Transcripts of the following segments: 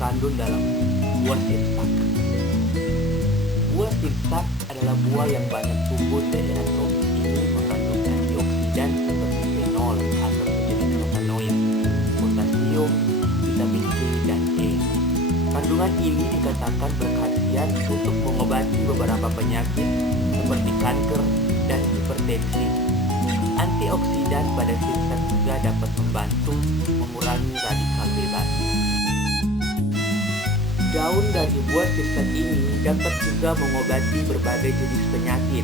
terkandung dalam buah sirsak. Buah sirsak adalah buah yang banyak tumbuh di daerah tropis ini, mengandung antioksidan seperti fenol atau sejenis flavonoid, potasium, vitamin C dan E. Kandungan ini dikatakan berkhasiat untuk mengobati beberapa penyakit seperti kanker dan hipertensi. Antioksidan pada sirsak juga dapat membantu mengurangi radikal bebas. Daun dari buah sirsak ini dapat juga mengobati berbagai jenis penyakit,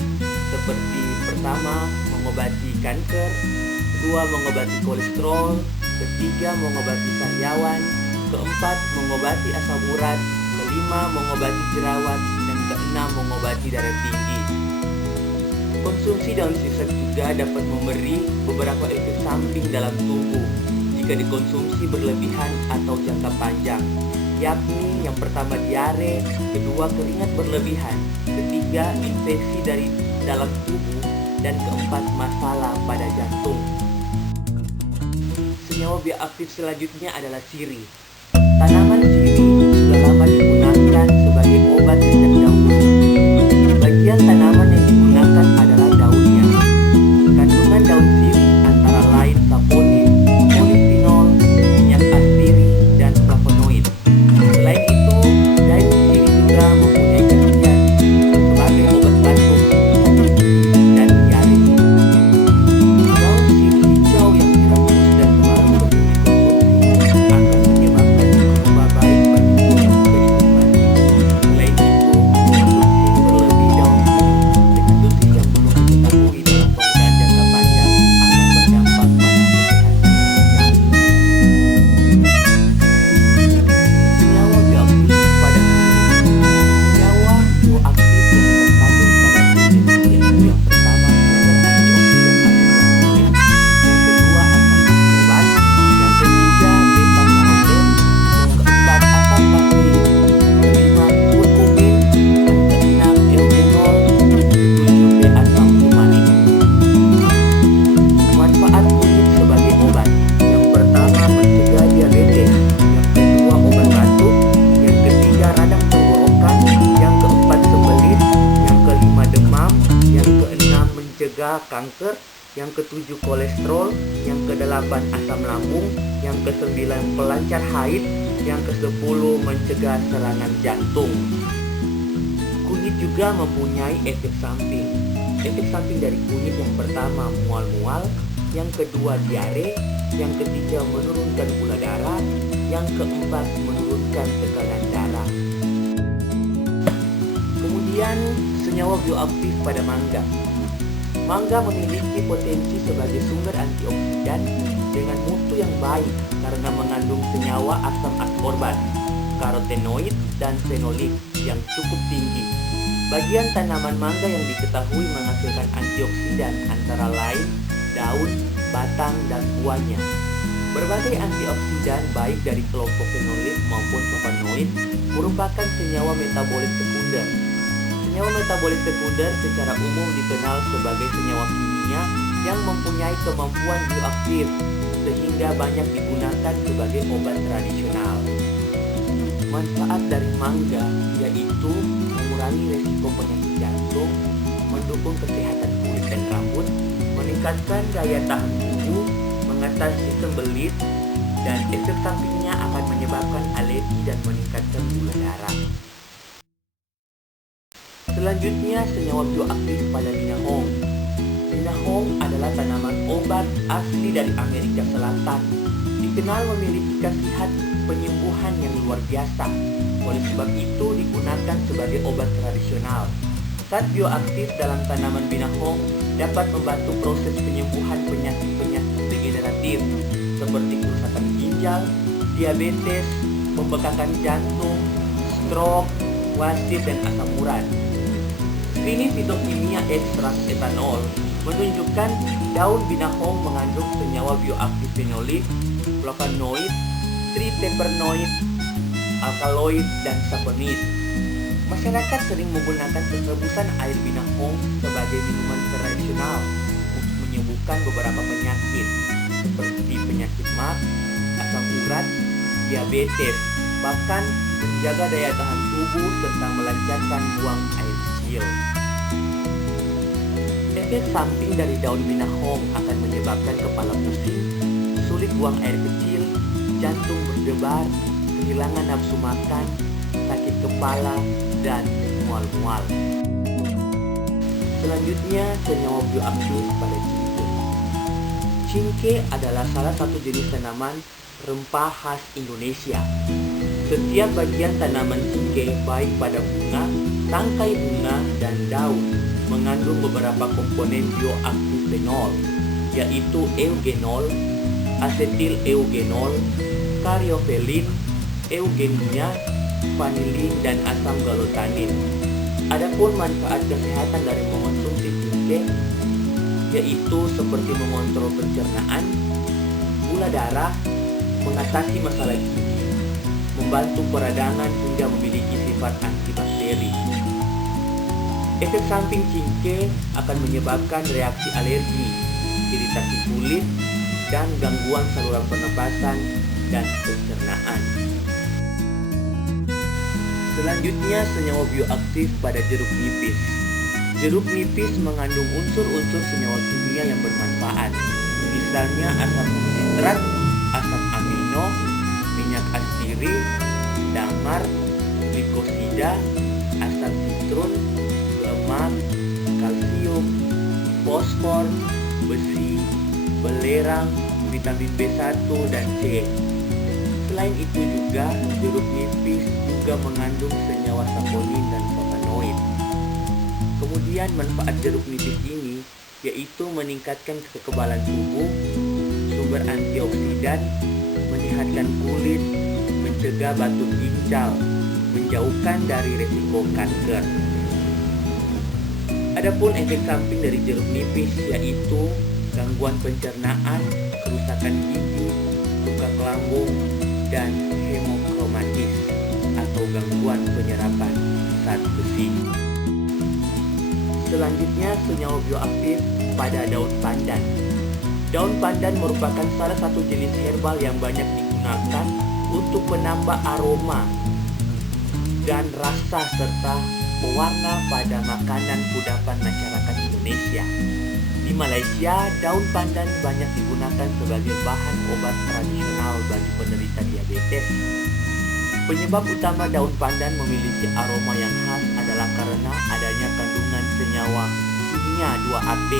seperti pertama, mengobati kanker, kedua, mengobati kolesterol, ketiga, mengobati sariawan, keempat, mengobati asam urat, kelima, mengobati jerawat, dan keenam, mengobati darah tinggi. Konsumsi daun sirsak juga dapat memberi beberapa efek samping dalam tubuh jika dikonsumsi berlebihan atau jangka panjang, yakni yang pertama diare, kedua keringat berlebihan, ketiga infeksi dari dalam tubuh, dan keempat masalah pada jantung. Senyawa bioaktif selanjutnya adalah sirih. Tanaman sirih sudah lama digunakan sebagai obat sejak dahulu. Bagian tanaman yang digunakan adalah daunnya. Kandungan daun sirih antara lain saponin, polifenol, minyak astiri, dan flavonoid. Selain itu, daun sirih juga mempunyai khasiat sebagai obat batuk, dan diare. Daun sirih hijau yang direbus dan selalu dikonsumsi akan menyebabkan mikroba baik bagi tubuh yang sudah dinikmati. Selain itu, konsumsi berlebih daun sirih dengan dosis yang belum diketahui dalam penggunaan jangka panjang akan berdampak pada kesehatan ginjal. Senyawa bioaktif pada kulit. Senyawa bioaktif yang terkandung pada kulit yaitu yang pertama sumber antioksidan atau kulit, yang kedua asam ascorbat, yang ketiga beta karoten, yang keempat asam kafein, kelima kurkumin, yang keenam eugenol, ketujuh asam kumarin. Manfaat kunyit sebagai obat. Yang pertama mencegah diabetes, yang kedua obat batuk, yang ketiga radang tenggorokan, yang keempat sembelit, yang kelima demam, yang keenam mencegah kanker, yang ketujuh kolesterol, yang kedelapan asam lambung, yang kesembilan pelancar haid, yang kesepuluh mencegah serangan jantung. Kunyit juga mempunyai efek samping. Efek samping dari kunyit yang pertama mual-mual, yang kedua diare, yang ketiga menurunkan gula darah, yang keempat menurunkan tekanan darah. Kemudian senyawa bioaktif pada mangga. Mangga memiliki potensi sebagai sumber antioksidan dengan mutu yang baik karena mengandung senyawa asam ascorbat, karotenoid, dan fenolik yang cukup tinggi. Bagian tanaman mangga yang diketahui menghasilkan antioksidan antara lain daun, batang, dan buahnya. Berbagai antioksidan baik dari kelompok fenolik maupun flavonoid merupakan senyawa metabolit sekunder. Senyawa metabolit sekunder secara umum dikenal sebagai senyawa kimia yang mempunyai kemampuan bioaktif sehingga banyak digunakan sebagai obat tradisional. Manfaat dari mangga yaitu mengurangi resiko penyakit jantung, mendukung kesehatan kulit dan rambut, meningkatkan daya tahan tubuh, mengatasi sembelit, dan efek sampingnya akan menyebabkan alergi dan meningkatkan gula darah. Selanjutnya senyawa bioaktif pada binahong. Binahong adalah tanaman obat asli dari Amerika Selatan. Dikenal memiliki khasiat penyembuhan yang luar biasa. Oleh sebab itu digunakan sebagai obat tradisional. Zat bioaktif dalam tanaman binahong dapat membantu proses penyembuhan penyakit-penyakit degeneratif seperti kerusakan ginjal, diabetes, pembekakan jantung, stroke, wasit, dan asam urat. Studi fitokimia ekstrak etanol menunjukkan daun binahong mengandung senyawa bioaktif fenolik, flavonoid, triterpenoid, alkaloid, dan saponid. Masyarakat sering menggunakan rebusan air binahong sebagai minuman tradisional untuk menyembuhkan beberapa penyakit seperti penyakit MAC, asam urat, diabetes, merupakan menjaga daya tahan tubuh serta melancarkan buang air kecil. Efek samping dari daun binahong akan menyebabkan kepala pusing, sulit buang air kecil, jantung berdebar, kehilangan nafsu makan, sakit kepala, dan mual-mual. Selanjutnya, senyawa bioaktif pada cingke. Cingke adalah salah satu jenis tanaman rempah khas Indonesia. Setiap bagian tanaman cingke, baik pada bunga, tangkai bunga, dan daun, mengandung beberapa komponen bioaktif fenol, yaitu eugenol, asetil eugenol, karyophyllene, eugenia, vanilin, dan asam galotanin. Adapun manfaat kesehatan dari mengonsumsi cingke yaitu seperti mengontrol pencernaan, gula darah, mengatasi masalah gigi, membantu peradangan hingga memiliki sifat antibakteri. Efek samping cingke akan menyebabkan reaksi alergi, iritasi kulit, dan gangguan saluran pernapasan dan pencernaan. Selanjutnya, senyawa bioaktif pada jeruk nipis. Jeruk nipis mengandung unsur-unsur senyawa kimia yang bermanfaat, misalnya asam sitrat, asam amino, minyak astirin, damar, glikosida, asam citrun, lemak, kalsium, fosfor, besi, belerang, vitamin B1 dan C. Selain itu juga, jeruk nipis juga mengandung senyawa saponin dan flavonoid. Kemudian manfaat jeruk nipis ini yaitu meningkatkan kekebalan tubuh, sumber antioksidan, menyehatkan kulit, mencegah batu ginjal, menjauhkan dari resiko kanker. Adapun efek samping dari jeruk nipis yaitu gangguan pencernaan, kerusakan gigi, luka lambung, dan hemokromatis atau gangguan penyerapan zat besi. Selanjutnya, senyawa bioaktif pada daun pandan. Daun pandan merupakan salah satu jenis herbal yang banyak digunakan untuk penambah aroma dan rasa serta pewarna pada makanan kudapan masyarakat Indonesia. Di Malaysia, daun pandan banyak digunakan sebagai bahan obat tradisional bagi penderita diabetes. Penyebab utama daun pandan memiliki aroma yang khas adalah karena adanya kandungan senyawa kimia 2AP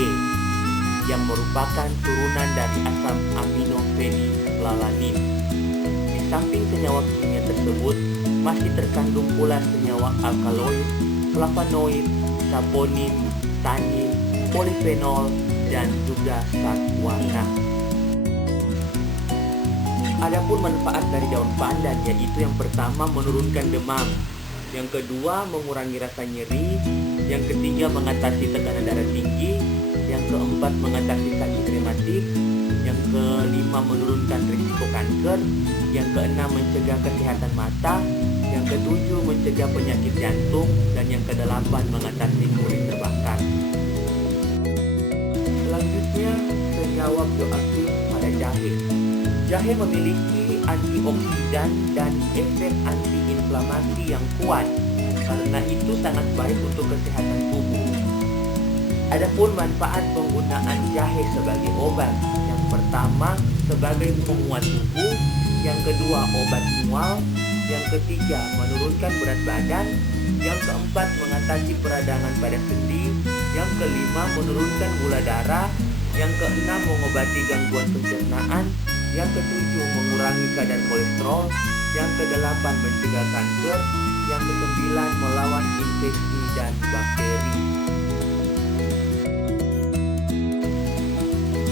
yang merupakan turunan dari asam amino fenilalanin. Di samping senyawa kimia tersebut, masih terkandung pula senyawa alkaloid, flavonoid, saponin, tanin, polifenol, dan juga zat warna. Adapun manfaat dari daun pandan yaitu yang pertama menurunkan demam, yang kedua mengurangi rasa nyeri, yang ketiga mengatasi tekanan darah tinggi, yang keempat mengatasi sakit rematik, yang kelima menurunkan risiko kanker, yang keenam mencegah kesehatan mata, yang ketujuh mencegah penyakit jantung, dan yang kedelapan mengatasi kulit terbakar. Selanjutnya, senyawa bioaktif pada jahe. Jahe memiliki antioksidan dan efek antiinflamasi yang kuat, karena itu sangat baik untuk kesehatan tubuh. Adapun manfaat penggunaan jahe sebagai obat, yang pertama sebagai penguat tubuh, yang kedua obat mual, yang ketiga menurunkan berat badan, yang keempat mengatasi peradangan pada sendi, yang kelima menurunkan gula darah, yang keenam mengobati gangguan pencernaan, yang ketujuh mengurangi kadar kolesterol, yang kedelapan mencegah kanker, yang kesembilan melawan infeksi dan bakteri.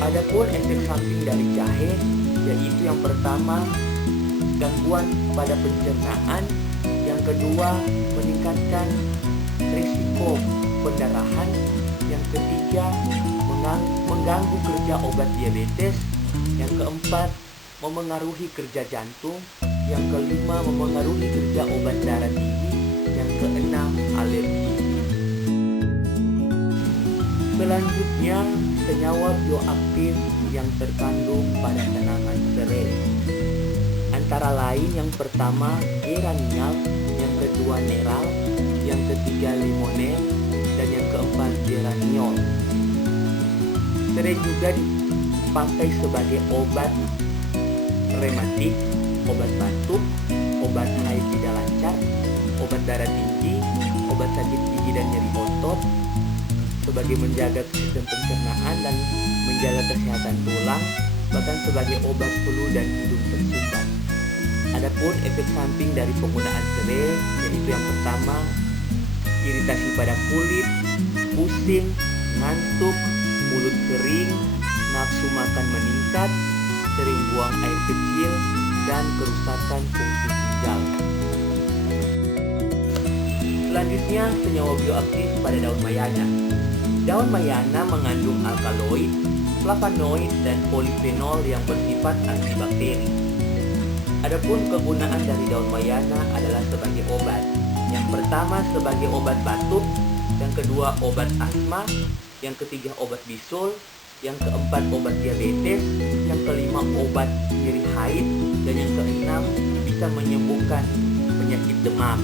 Adapun efek samping dari jahe yaitu yang pertama gangguan pada pencernaan, yang kedua meningkatkan risiko pendarahan, yang ketiga mengganggu kerja obat diabetes, yang keempat memengaruhi kerja jantung, yang kelima memengaruhi kerja obat darah tinggi, yang keenam alergi. Selanjutnya, senyawa bioaktif yang terkandung pada tanaman serai. antara lain yang pertama geraniol, yang kedua neral, yang ketiga limonel, dan yang keempat geraniol. Sering juga dipakai sebagai obat rematik, obat batuk, obat haid tidak lancar, obat darah tinggi, obat sakit gigi dan nyeri otot, sebagai menjaga sistem pencernaan dan menjaga kesehatan tulang, bahkan sebagai obat flu dan hidung tersumbat. Adapun efek samping dari penggunaan serai yaitu yang pertama, iritasi pada kulit, pusing, ngantuk, mulut kering, nafsu makan meningkat, sering buang air kecil, dan kerusakan fungsi ginjal. Selanjutnya, senyawa bioaktif pada daun mayana. Daun mayana mengandung alkaloid, flavonoid, dan polifenol yang bersifat antibakteri. Adapun kegunaan dari daun mayana adalah sebagai obat. Yang pertama sebagai obat batuk, yang kedua obat asma, yang ketiga obat bisul, yang keempat obat diabetes, yang kelima obat nyeri haid, dan yang keenam bisa menyembuhkan penyakit demam.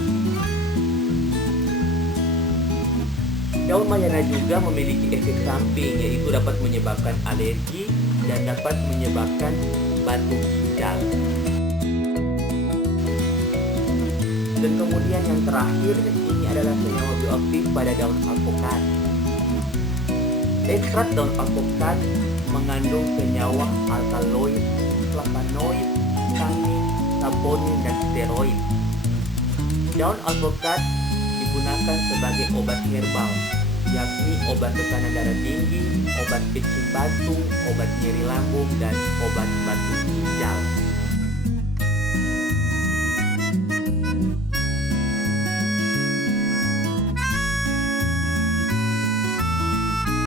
Daun mayana juga memiliki efek samping, yaitu dapat menyebabkan alergi dan dapat menyebabkan batuk ginjal. Dan kemudian yang terakhir, ini adalah senyawa bioaktif pada daun alpukat. Ekstrak daun alpukat mengandung senyawa alkaloid, flavonoid, tannin, saponin, dan steroid. Daun alpukat digunakan sebagai obat herbal, yakni obat tekanan darah tinggi, obat kencing batu, obat nyeri lambung, dan obat batuk ginjal.